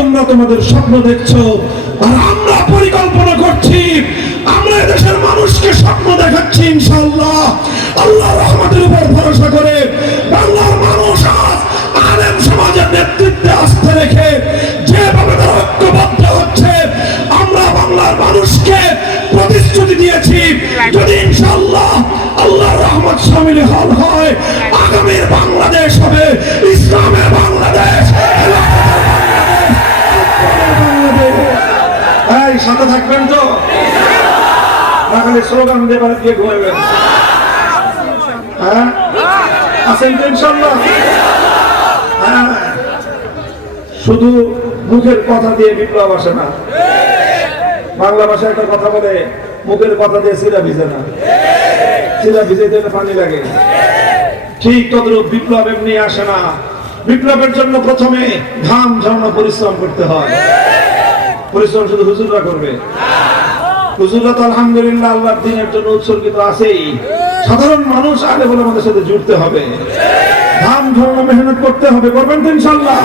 তোমরা তোমাদের স্বপ্ন দেখছো, আর আমরা পরিকল্পনা করছি। আমরা দেশের মানুষকে স্বপ্ন দেখাচ্ছি ইনশাআল্লাহ। আল্লাহর রহমতের উপর ভরসা করে বাংলার মানুষ আজ আলেম সমাজের নেতৃত্বে আস্থা রেখে যেভাবে তারা ঐক্যবদ্ধ হচ্ছে, আমরা বাংলার মানুষকে প্রতিশ্রুতি দিয়েছি, যদি ইনশাআল্লাহ আল্লাহর রহমত শামিল হয়, আগামীর বাংলাদেশ হবে ইসলামের বাংলাদেশ। এই সাথে থাকবেন তো? না খালি স্লোগান দিয়ে বাড়ি দিয়ে ঘুমাবেন? হ্যাঁ, আছেন তো ইনশাআল্লাহ? হ্যাঁ, শুধু মুখের কথা দিয়ে বিপ্লব আসে না। বাংলা ভাষায় একটা কথা বলে, মুখের কথা দিয়ে চিরা ভিজে না, চিরা ভিজে দিলে পানি লাগে। ঠিক তদ্রূপ বিপ্লব এমনি আসে না। বিপ্লবের জন্য প্রথমে ঘাম ঝরানো পরিশ্রম করতে হয়। পরিশ্রম শুধু হুজুররা করবে? হুজুররা তো আলহামদুলিল্লাহ আল্লাহর দ্বীনের জন্য উৎসর্গিত আছেই। সাধারণ মানুষ আগে বলে আমাদের সাথে জুড়তে হবে, ঘাম ঝরানো মেহনত করতে হবে। করবেন তো ইনশাআল্লাহ?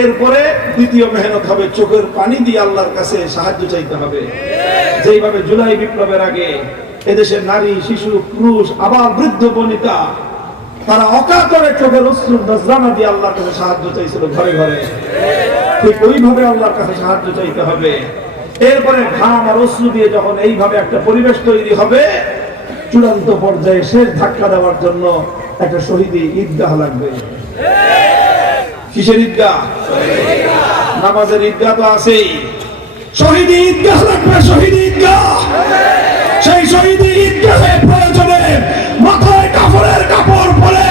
এরপরে দ্বিতীয় মেহনত হবে চোখের পানি দিয়ে আল্লাহর কাছে সাহায্য চাইতে হবে। যেইভাবে জুলাই বিপ্লবের আগে এদেশের নারী, শিশু, পুরুষ, আবার বৃদ্ধ বনিতা তারা অকাতরে চোখের অশ্রুর নজরানা দিয়ে আল্লাহর কাছে সাহায্য চাইছিল ঘরে ঘরে, ঠিক ওইভাবে আল্লাহর কাছে সাহায্য চাইতে হবে। এরপরে ঘাম আর অশ্রু দিয়ে যখন এইভাবে একটা পরিবেশ তৈরি হবে, চূড়ান্ত পর্যায়ে শেষ ধাক্কা দেওয়ার জন্য একটা শহীদি ঈদগাহ লাগবে। কিসের ঈদগাহ? নামাজের ঈদগাহ তো আছেই, শহীদি ঈদগাহ লাগবে। শহীদি ঈদগাহ, সেই শহীদি ঈদগাহে প্রয়োজনে মাথায় কাফনের কাপড় পরে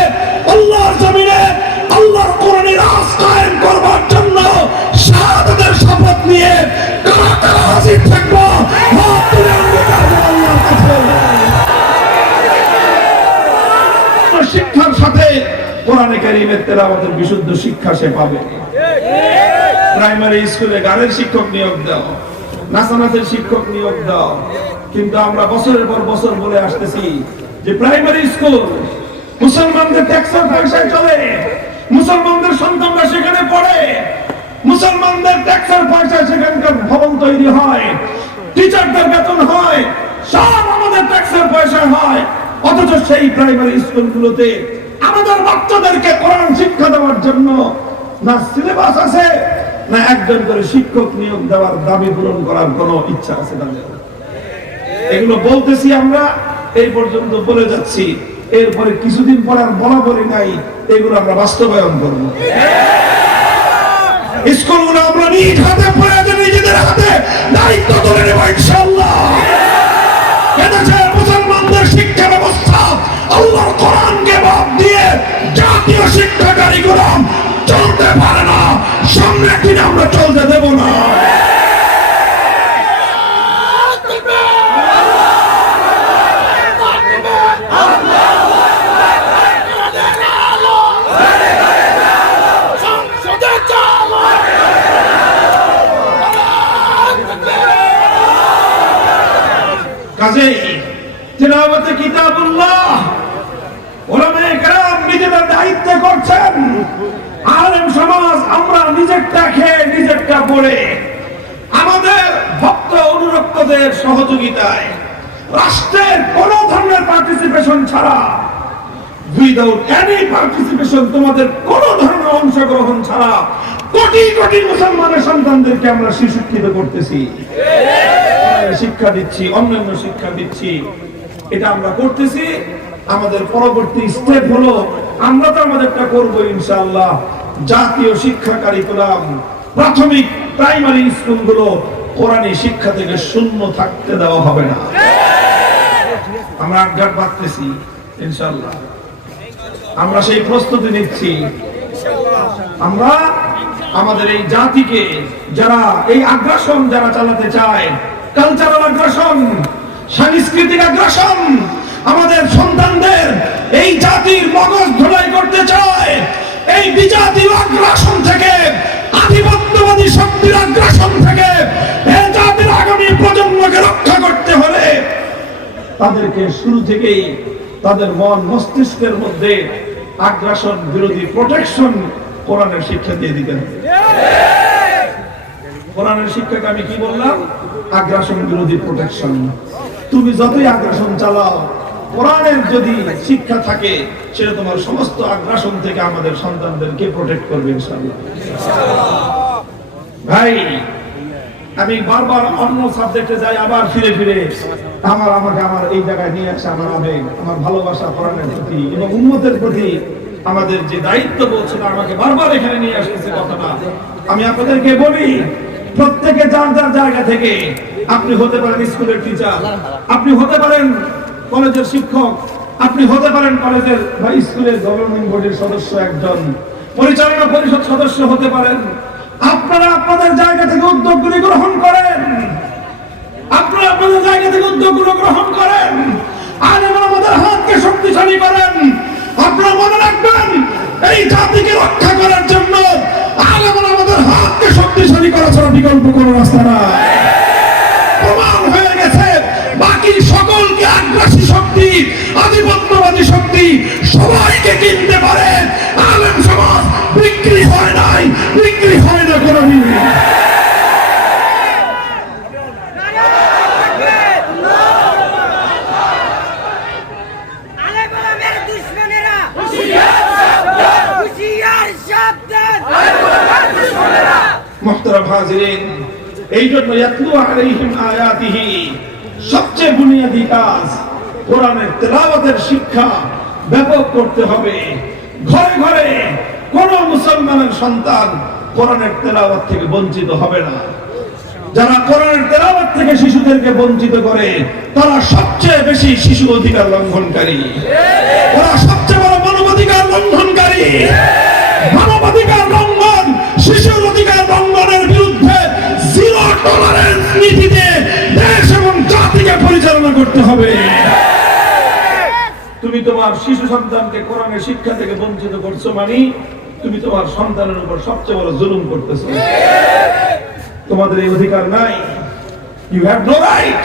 আল্লাহর জমিনে আল্লাহর কোরআনের রাজ কায়েম করবার জন্য শাহাদাতের শপথ নিয়ে কারা কারা হাজির থাকবো, হাত তুলে অঙ্গীকার করো আল্লাহর কাছে। শিক্ষার সাথে কোরআনে কারীমের তেলাওয়াতের বিশুদ্ধ শিক্ষা সে পাবে। প্রাইমারি স্কুলে গানের শিক্ষক নিয়োগ দাও, নাচানাচের শিক্ষক নিয়োগ দাও, কিন্তু আমরা বছরের পর বছর বলে আসতেছি যে প্রাইমারি স্কুল মুসলমানদের ট্যাক্সের পয়সায় চলে, মুসলমানদের সন্তানরা সেখানে পড়ে, মুসলমানদের ট্যাক্সের পয়সায় সেখানকার ভবন তৈরি হয়, টিচারদের বেতন হয়, সব আমাদের ট্যাক্সের পয়সায় হয়। অথচ সেই প্রাইমারি স্কুলগুলোতে আমাদের বাচ্চাদেরকে কোরআন শিক্ষা দেওয়ার জন্য না সিলেবাস আছে, না একজন করে শিক্ষক নিয়োগ দেওয়ার দাবি পূরণ করার কোনো ইচ্ছা আছে তাদের। এগুলো বলতেছি আমরা, এই পর্যন্ত বলে যাচ্ছি, এরপরে কিছুদিন পর আর বলা বলি নাই, এগুলো আমরা বাস্তবায়ন করবো। স্কুলগুলো আমরা নিজ হাতে প্রয়োজন নিজেদের হাতে দায়িত্ব তুলে নেব ইনশাআল্লাহ। এদেশের মুসলমানদের শিক্ষা ব্যবস্থা আল্লাহর কোরআনকে বাদ দিয়ে জাতীয় শিক্ষা কারিকুলাম চলতে পারে না, সামনে দিনে আমরা চলতে দেব না। কাজেই তিলাওয়াতে কিতাবুল্লাহ উলামায়ে কেরাম নিজেদের দায়িত্ব করছেন, আলেম সমাজ আমরা নিজেরটা খেয়ে নিজেরটা পড়ে আমাদের ভক্ত অনুরক্তদের সহযোগিতায় রাষ্ট্রের কোন ধরনের পার্টিসিপেশন ছাড়া, উইদাউট এনি পার্টিসিপেশন, তোমাদের কোন ধরনের অংশগ্রহণ ছাড়া কোটি কোটি মুসলমানের সন্তানদেরকে আমরা শিক্ষিত করতেছি, শিক্ষা দিচ্ছি, অন্যান্য শিক্ষা দিচ্ছি। এটা আমরা করতেছি। আমাদের পরবর্তী স্টেপ হলো আমরা তো আমাদেরটা করবো ইনশাআল্লাহ। জাতীয় শিক্ষা কারিকুলাম প্রাথমিক প্রাইমারি স্কুলগুলো কোরআনী শিক্ষা থেকে শূন্য থাকতে দেওয়া হবে না। আমরা আগ্রহ বাড়তেছি ইনশাআল্লাহ, আমরা সেই প্রস্তুতি নিচ্ছি। আমরা আমাদের এই জাতিকে যারা এই আগ্রাসন যারা চালাতে চায়, কালচারাল আগ্রাসন, সাংস্কৃতিক আগ্রাসন, আমাদের সন্তানদের এই জাতির মগজ ধোলাই করতে চায়, এই বিজাতীয় আগ্রাসন থেকে, আধিপত্যবাদী শক্তির আগ্রাসন থেকে এই জাতির আগামী প্রজন্মকে রক্ষা করতে হলে তাদেরকে শুরু থেকেই তাদের মন মস্তিষ্কের মধ্যে আগ্রাসন বিরোধী প্রোটেকশন কোরআনের শিক্ষা দিয়ে দিতেন। কোরআনের শিক্ষাকে আমি কি বললাম? আগ্রাসন বিরোধী প্রোটেকশন। তুমি যতই আগ্রাসন চালাও, কোরআনের যদি শিক্ষা থাকে সেটা তোমার সমস্ত আগ্রাসন থেকে আমাদের সন্তানদেরকে প্রোটেক্ট করবে ইনশাআল্লাহ। ভাই, আমি বারবার অন্য সাবজেক্টে যাই, আবার ফিরে ফিরে আমার এই জায়গায় নিয়ে আসে আমার আবেগ, আমার ভালোবাসা কোরআনের প্রতি এবং উম্মতের প্রতি আমাদের যে দায়িত্ববোধ সেটা আমাকে বারবার এখানে নিয়ে আসতেছে কথাটা। আমি আপনাদেরকে বলি, প্রত্যেকে যার যার জায়গা থেকে, আপনি হতে পারেন স্কুলের টিচার, আপনি হতে পারেন কলেজের শিক্ষক, আপনি হতে পারেন কলেজের বা স্কুলের গভর্নিং বডির সদস্য, একজন পরিচালনা পরিষদ সদস্য হতে পারেন। আপনারা আপনাদের জায়গা থেকে উদ্যোগগুলি গ্রহণ করেন, আপনারা আপনাদের জায়গা থেকে উদ্যোগগুলো গ্রহণ করেন, আর আমাদের হাতকে শক্তিশালী করেন। আপনারা মনে রাখবেন, এই জাতিকে রক্ষা করার জন্য আমাদের হাতকে শক্তিশালী করা ছাড়া বিকল্প কোনো রাস্তা নাই। প্রমাণ হয়ে গেছে, বাকি সকলকে আগ্রাসী শক্তি, আধিপত্যবাদী শক্তি সবাইকে কিনতে পারে, আলেম সমাজ বিক্রি হয় নাই, বিক্রি হয় না কোনোদিন। মুহতারাম হাজিরিন, এই জন্য ইয়াতলু আলাইহিম আয়াতিহি, সবচেয়ে বুনিয়াদী কাজ কোরআনের তেলাওয়াতের শিক্ষা ব্যাপক করতে হবে। ঘরে ঘরে কোন মুসলমানের সন্তান কোরআনের তেলাওয়াত থেকে বঞ্চিত হবে না। যারা কোরআনের তেলাওয়াত থেকে শিশুদেরকে বঞ্চিত করে, তারা সবচেয়ে বেশি শিশু অধিকার লঙ্ঘনকারী, ওরা সবচেয়ে বড় মানবাধিকার লঙ্ঘনকারী। মানবাধিকার লঙ্ঘন, শিশুর অধিকার লঙ্ঘনের বিরুদ্ধে জিরো টলারেন্স নীতিতে দেশ এবং জাতিকে পরিচালনা করতে হবে। তুমি তোমার শিশু সন্তানকে কোরআনের শিক্ষা থেকে বঞ্চিত করছো, মানে তুমি তোমার সন্তানের উপর সবচেয়ে বড় জুলুম করতেছো। তোমাদের এই অধিকার নাই, ইউ হ্যাভ নো রাইট।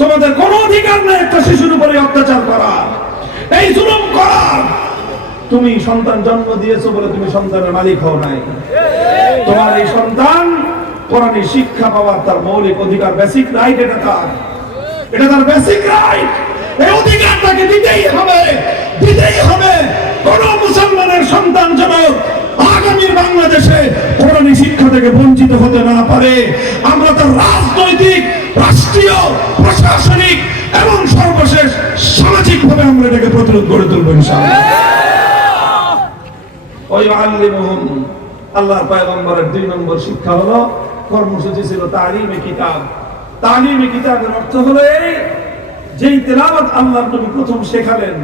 তোমাদের কোনো অধিকার নাই একটা শিশুর উপরে অত্যাচার করা, এই জুলুম করার। তুমি সন্তান জন্ম দিয়েছো বলে তুমি সন্তানের মালিক হও নাই। তোমার এই সন্তান কোরআনের শিক্ষা পাওয়ার তার মৌলিক অধিকার, বেসিক রাইট, এটা তার বেসিক রাইট। এই অধিকারটাকে দিতেই হবে, দিতেই হবে। কোন মুসলমানের সন্তান যেন আগামীর বাংলাদেশে কোরআনী শিক্ষা থেকে বঞ্চিত হতে না পারে। আমরা তার রাজনৈতিক, রাষ্ট্রীয়, প্রশাসনিক এবং সর্বশেষ সামাজিক ভাবে আমরা এটাকে প্রতিরোধ গড়ে তুলবো ইনশাআল্লাহ। ওই আল্লিমুহুম, আল্লাহর পয়গম্বরের 2 নম্বর শিক্ষা হলো, কর্মসূচি ছিল তালিমে কিতাব। তালিমে কিতাবের অর্থ হলো এই, যেই তেলাওয়াত আল্লাহর নবী প্রথম শেখালেন,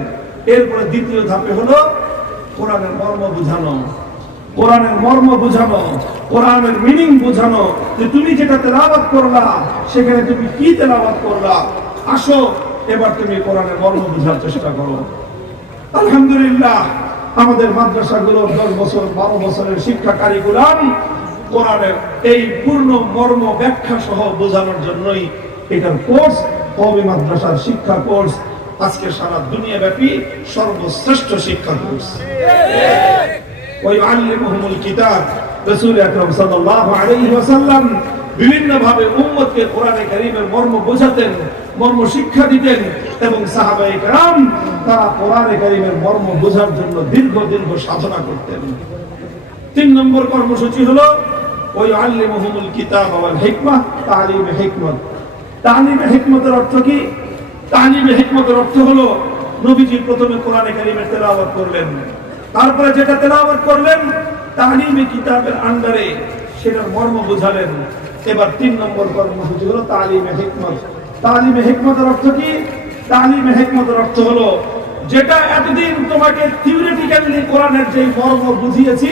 এরপরে দ্বিতীয় ধাপে হলো কোরআনের মর্ম বোঝানো। কোরআনের মর্ম বোঝানো, কোরআনের মিনিং বোঝানো, যে তুমি যেটা তেলাওয়াত করলা সেখানে তুমি কি তেলাওয়াত করলা। আসো এবার তুমি কোরআনের মর্ম বোঝার চেষ্টা করো। আলহামদুলিল্লাহ, আমাদের মাদ্রাসাগুলো 10 বছর 12 বছরের শিক্ষা কারিকুলাম কোরআনের এই পূর্ণ মর্ম ব্যাখ্যা সহ বোঝানোর জন্যই এটার কোর্স, কওমি মাদ্রাসার শিক্ষা কোর্স আজকে সারা দুনিয়া ব্যাপী সর্বশ্রেষ্ঠ শিক্ষা কোর্স। ওই আল্লিমুহুমুল কিতাব, রাসূল আকরাম সাল্লাল্লাহু আলাইহি ওয়াসাল্লাম বিভিন্ন ভাবে উম্মতকে কোরআনে কারীমের মর্ম বোঝাতেন, মর্ম শিক্ষা দিতেন, এবং সাহাবায়ে কেরাম তারা কোরআনে কারীমের মর্ম বোঝার জন্য দীর্ঘ দীর্ঘ সাধনা করতেন। 3 নম্বর কর্মসূচি হলো ওই আল্লিমুহুমুল কিতাব ওয়াল হিকমাহ, তালিমে হিকমত। তালিমে হিকমতের অর্থ কি? তালিমে হিকমতের অর্থ হলো, নবীজি প্রথমে কোরআনে কারীমের তেলাওয়াত করলেন, তারপরে যেটা তেলাওয়াত করলেন তালিমে কিতাবের আন্ডারে সেটার মর্ম বোঝালেন। এবার 3 নম্বর কর্মসূচি হলো তালিমে হিকমত। তালিমে হিকমতের অর্থ কি? তালিমে হিকমতের অর্থ হলো, যেটা এতদিন তোমাকে থিওরিটিক্যালি কোরআনের যে মর্ম বুঝিয়েছি,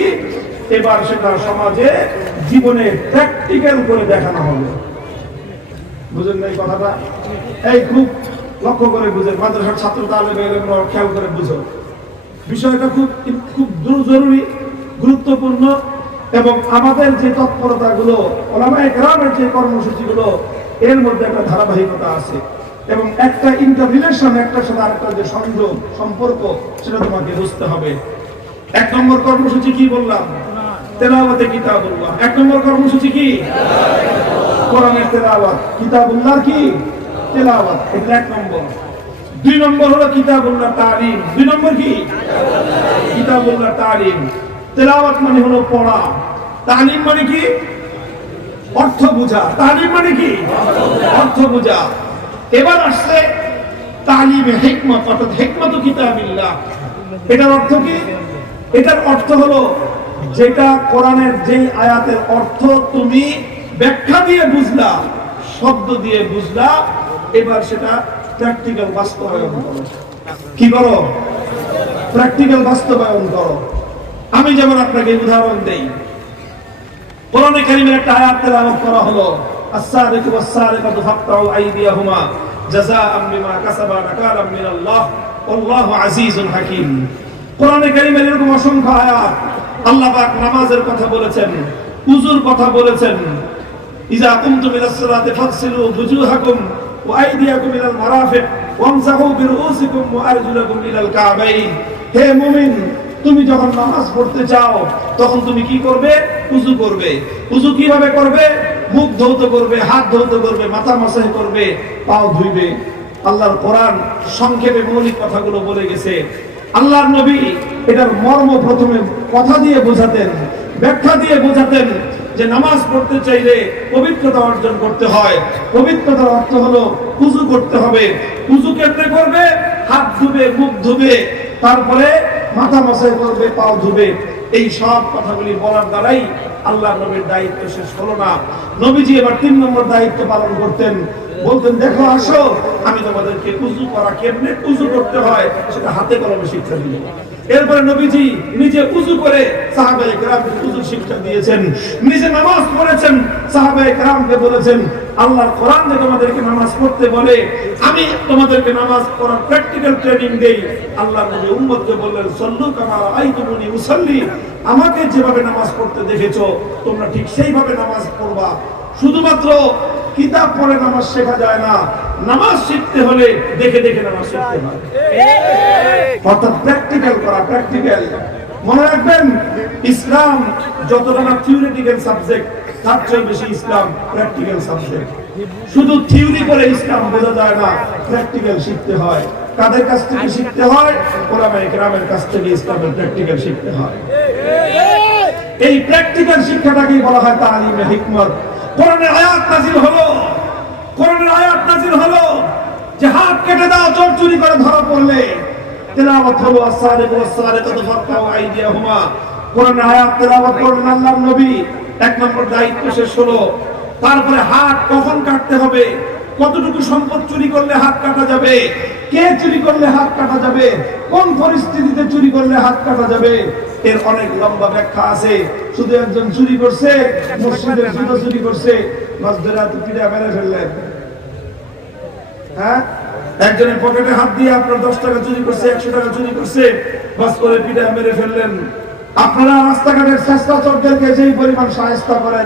এবার সেটা সমাজে জীবনে প্র্যাকটিক্যাল করে দেখানো হবে। বুঝেন নাই কথাটা? এই খুব লক্ষ্য করে বুঝেন, মাদ্রাসার ছাত্র তালেবে ইলমরা খেয়াল করে বুঝো, বিষয়টা খুব খুব জরুরি, গুরুত্বপূর্ণ। এবং আমাদের যে তৎপরতাগুলো, উলামায়ে কেরামের যে কর্মসূচিগুলো, এর মধ্যে একটা ধারাবাহিকতা আছে এবং একটা ইন্টার রিলেশন, একটার সাথে আরেকটা যে সংযোগ, সম্পর্ক, সেটা তোমাকে বুঝতে হবে। এক নম্বর কর্মসূচি কি বললাম? তেলাওয়াতে কিতাবুল্লাহ। এক নম্বর কর্মসূচি কি? কোরআনের তেলাওয়াত, কিতাবুল্লাহ কি তেলাওয়াত, এটা এক নম্বর। দুই নম্বর হলো কিতাবুল্লাহ তালিম। দুই নম্বর কি? কিতাবুল্লাহ তালিম। তেলাওয়াত মানে হলো পড়া, তালিম মানে কি? অর্থ বোঝা। তালিম মানে কি? অর্থ বোঝা। এবার আসছে তালিমে হিকমত, অর্থাৎ হিকমত কিতাবিল্লাহ। এটার অর্থ কি? এটার অর্থ হলো যেটা কোরআনের যেই আয়াতের অর্থ তুমি ব্যাখ্যা দিয়ে বুঝলা, শব্দ দিয়ে বুঝলা, এবার সেটা প্র্যাকটিক্যাল বাস্তবায়ন করো। কি করো? প্র্যাকটিক্যাল বাস্তবায়ন করো। আমি যেমন আপনাকে উদাহরণ দেই, কোরআনে কারীমের একটা আয়াত তেলাওয়াত করা হলো, আস-সারিকু ওয়াস-সারিকাতু ফাকতাউ আইদিয়াহুমা জাযাআম বিমা কাসাবা নাকালাম মিনাল্লাহ আল্লাহু আজিজুন হাকীম। কোরআনে কারীমের এরকম অসংখ্য আয়াত। আল্লাহ পাক নামাজের কথা বলেছেন, ওযুর কথা বলেছেন, ইযা কুমতুম ইলাস সালাতি ফাগসিলু ওয়ুজুহাকুম ওয়া আইদিয়াকুম ইলাল মারাফিক ওয়ামসাহু বিরুউসিকুম ওয়া আরজুলাকুম ইলাল কাবাইন। হে মুমিন, তুমি যখন নামাজ পড়তে চাও তখন তুমি কি করবে? ওযু করবে। ওযু কিভাবে করবে? মুখ ধৌত করবে, হাত ধৌত করবে, মাথা মাসাহ করবে, পাও ধুইবে। আল্লাহর কোরআন সংক্ষেপে মৌলিক কথাগুলো বলে গেছে। আল্লাহর নবী এটার মর্ম প্রথমে কথা দিয়ে বোঝাতেন, ব্যাখ্যা দিয়ে বোঝাতেন যে নামাজ পড়তে চাইলে পবিত্রতা অর্জন করতে হয়। পবিত্রতার অর্থ হলো ওযু করতে হবে। ওযু কেমনে করবে? হাত ধুবে, মুখ ধুবে, তারপরে মাথা মাসাহ করবে, পাও ধুবে। এই সব কথাগুলি বলার দ্বারাই আল্লাহর নবীর দায়িত্ব শেষ হলো না। নবীজি এবার 3 নম্বর দায়িত্ব পালন করতেন। বলতেন, দেখো আসো, আমি তোমাদেরকে ওযু করা কেমনে ওযু করতে হয় সেটা হাতে কলমে শিক্ষা দিই। এরপরে নবীজি নিজে ওযু করে সাহাবায়ে কেরামকে ওযু শিক্ষা দিয়েছেন, নিজে নামাজ পড়েছেন, সাহাবায়ে কেরামকে বলেছেন আল্লাহর কোরআন যে তোমাদেরকে নামাজ পড়তে বলে, আমি তোমাদেরকে নামাজ পড়ার প্র্যাকটিক্যাল ট্রেনিং দেই। আল্লাহর নবী উম্মতকে বললেন, সাল্লু কামা রাআইতুমুনি উসাল্লি, আমাকে যেভাবে নামাজ পড়তে দেখেছো তোমরা ঠিক সেইভাবে নামাজ পড়বা। শুধুমাত্র কিতাব পড়ে নামাজ শেখা যায় না, নামাজ শিখতে হলে দেখে দেখে নামাজ শিখতে হয়, অর্থাৎ প্র্যাকটিক্যাল করা। প্র্যাকটিক্যাল মনে রাখবেন, ইসলাম যতটা না থিওরিটিক্যাল সাবজেক্ট, তার চেয়ে বেশি ইসলাম প্র্যাকটিক্যাল সাবজেক্ট। শুধু থিওরি করে ইসলাম বোঝা যায় না, প্র্যাকটিক্যাল শিখতে হয়। কাদের কাছ থেকে শিখতে হয়? উলামায়ে কেরামের কাছ থেকে ইসলামের প্র্যাকটিক্যাল শিখতে হয়। এই প্র্যাকটিক্যাল শিক্ষাটাকেই বলা হয় তালিমে হিকমত। কোরআনের আয়াত নাযিল হলো, কোরআনের আয়াত নাযিল হলো যে হাত কেটে দাও চোর চুরি করে ধরা পড়লে। তেলাওয়াত হলো আস-সারিকু ওয়াস-সারিকাতু ফাকতাউ আইদিয়াহুমা। কোরআনের আয়াত তেলাওয়াত করলেন আল্লাহর নবী। 1 নম্বর দায়িত্ব শেষ হলো। তারপরে হাত কখন কাটতে হবে, কতটুকু সম্পদ চুরি করলে হাত কাটা যাবে, কে চুরি করলে হাত কাটা যাবে, কোন পরিস্থিতিতে চুরি করলে হাত কাটা যাবে, এর অনেক লম্বা ব্যাখ্যা আছে। শুধু একজন চুরি করছে, মসজিদের জুতো চুরি করছে, মসজিদের হাতে পিঠা মেরে ফেললেন। হ্যাঁ, একজনের পকেটে হাত দিয়ে আপনার 10 টাকা চুরি করছে, 100 টাকা চুরি করছে, বাস করে পিঠা মেরে ফেললেন। আপনারা রাস্তাঘাটের চেষ্টা চোরদেরকে যেই পরিমাণ শায়েস্তা করেন,